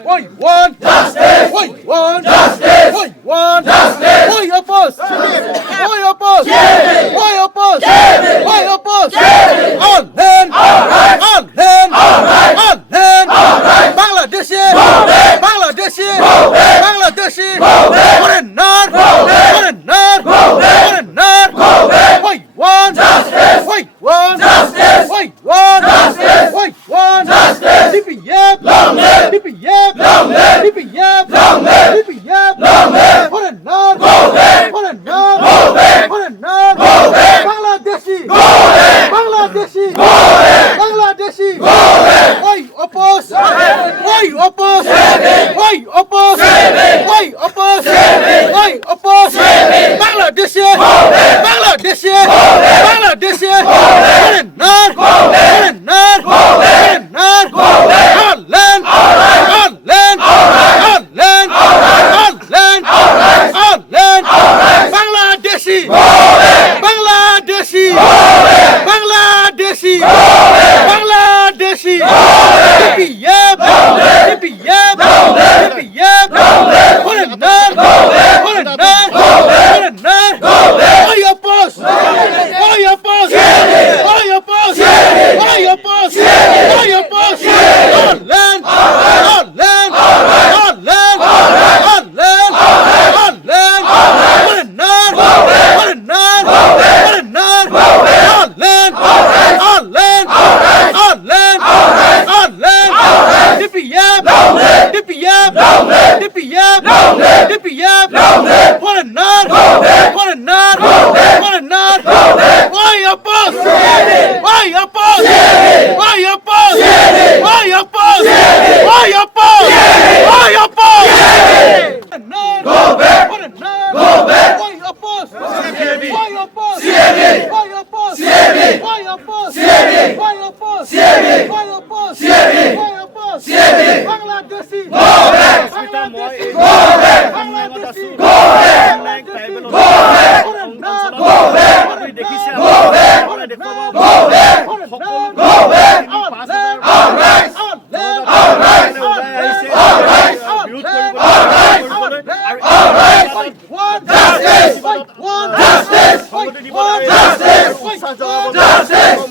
We want justice. We want justice. We want justice. We oppose. We oppose. We oppose. We oppose. On land. All right. On land. All right. On land. All right. Bangladeshi. Bangladeshi. Bangladeshi. Put it not. Put it not. Put it not. We want justice. We want justice. We want justice. We want justice. DPF. Long live. DPF. Long live. DPF. Long live. DPF. Long live. Put it not. Go back. Put it not. Go back. Put it not. Go back. Bangladeshi. Go back. Bangladeshi. Go back. Bangladeshi. Go back. Why oppose? Why oppose? Why oppose? Why oppose? Why oppose? Bangladeshi. Bangladeshi. Bangladeshi. Put it not. Put it not. Put it not. On land. On land. On land. On land. On land. Bangladeshi. Bangladeshi. Bangladeshi. Bangladeshi. DPF. DPF. DPF. Put it not. Put it not. Put it not. Why oppose? Why oppose? Why oppose? Why oppose? Why oppose? On land. On land. On land. On land. On land. Put it not. Put it not. Put it not. On land. On land. On land. On land. DPF. DPF. DPF. DPF. Put it not. Put it not. Put it not. Why oppose? Why oppose? Why oppose? Why oppose? Why oppose? Why oppose? Go back. Put it not. Go back. Why oppose? Why oppose? Why oppose? Why oppose? Why oppose? Why oppose? Why oppose? Bangladeshi. Go back. Bangladeshi. Go back. Bangladeshi. Go back. Go back. Put it not. Go back. Go back. Go back. Go back. All right. All right. All right. All right. All right. Want justice. Want justice. Want justice. Want justice.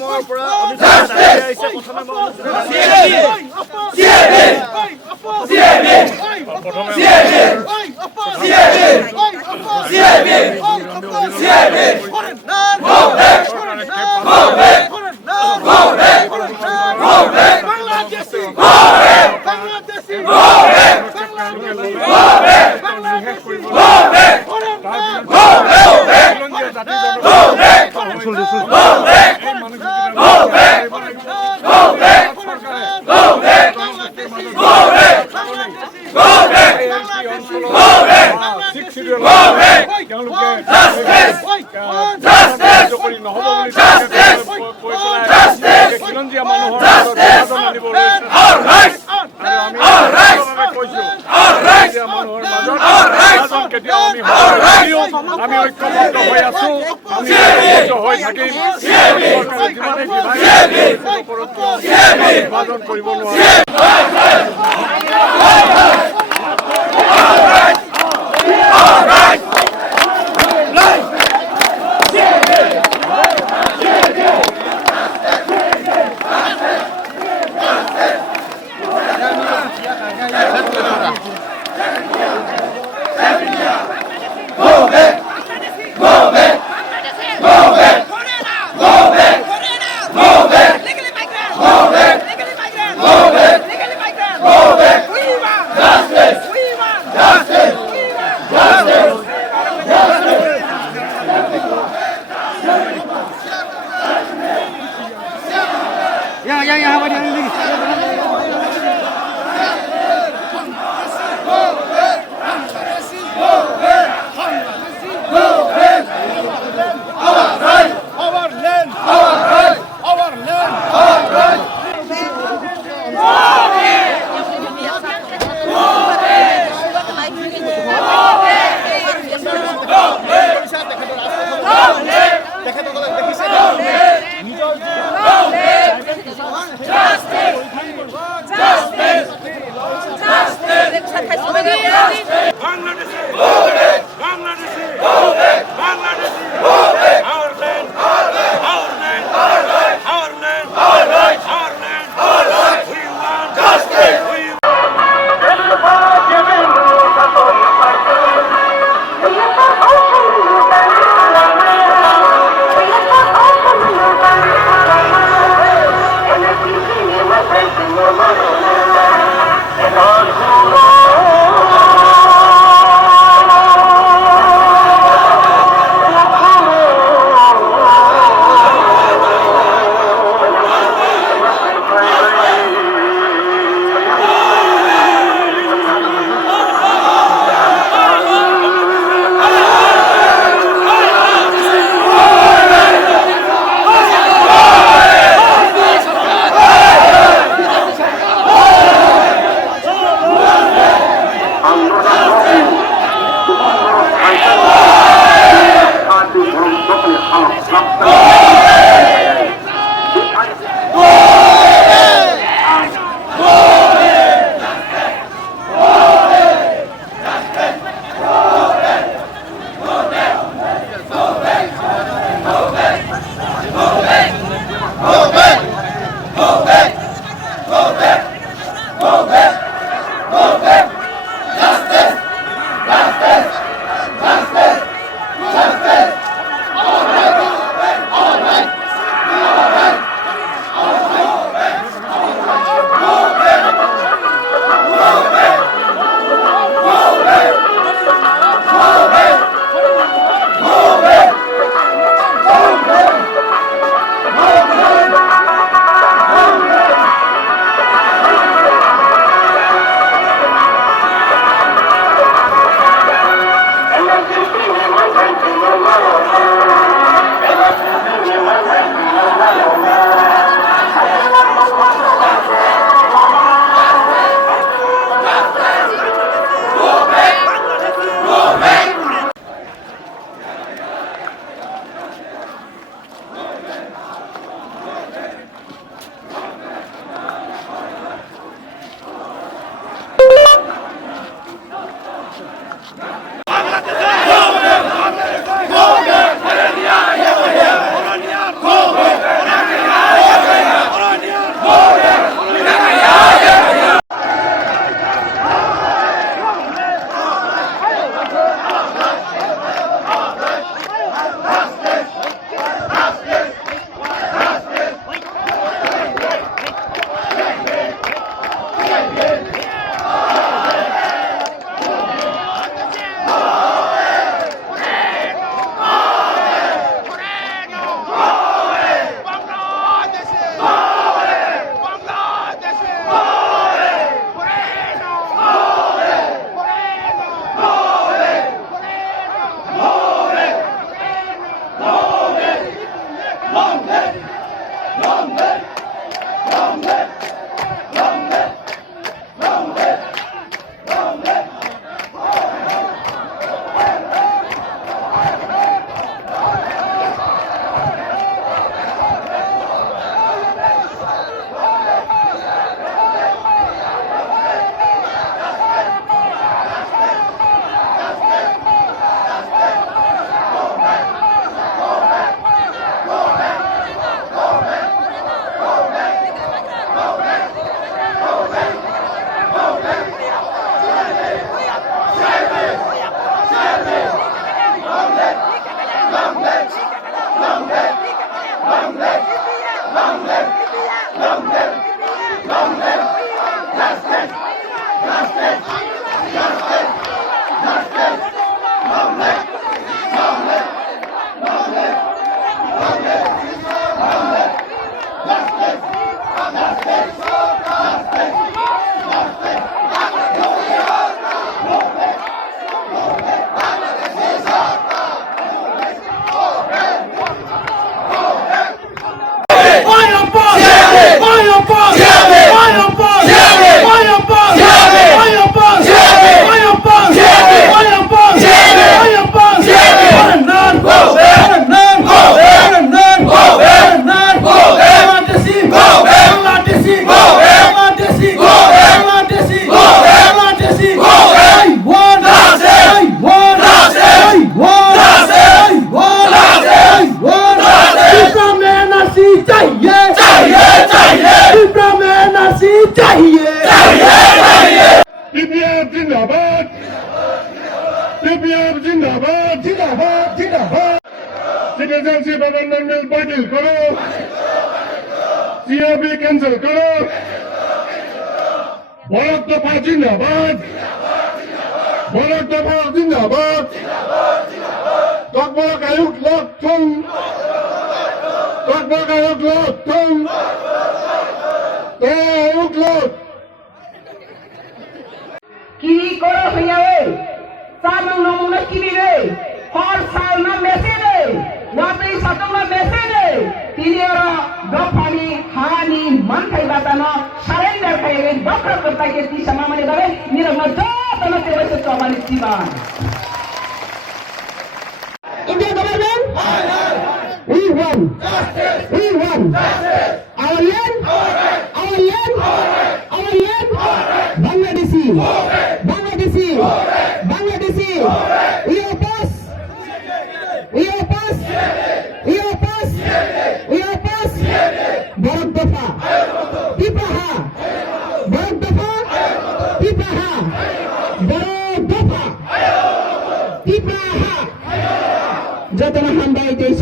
আমি ঐক্যবদ্ধ হয়ে আছো আমি ঐক্যবদ্ধ হয়ে থাকিম নির্বাচন কৰিব নোৱাৰে Bangladeshi, Bangladeshi, Bangladeshi, our land, our land, our land, our land, our land, our land, our land. We want justice. We বাতিল করো, সিএবি ক্যান্সেল করো, ভারত দফা জিন্দাবাদ, ভারত দফা জিন্দাবাদ, তকবক আয়োগ লক্ষণ, তকবক আয়োগ লক্ষণ, আয়োগ লক্ষ কি করে হইয়াবে সামং নমুনা কিনিবে হর সাল না মেসেজে ওয়াতেই সাতং না মেসেজে তিনিরা দফানি হানি মান খাই বাতানো সারেন্ডার খাইবে বকর করতাই কে তি সমামানি দাবে নিরগ্ন যতন তে বসে তো আমানি জীবন Indian government we won our land Bangladeshi we oppose Bharat Dafa Pipaha Bharat Dafa Pipaha Bharat Dafa Pipaha যতনা হামবাই দেশ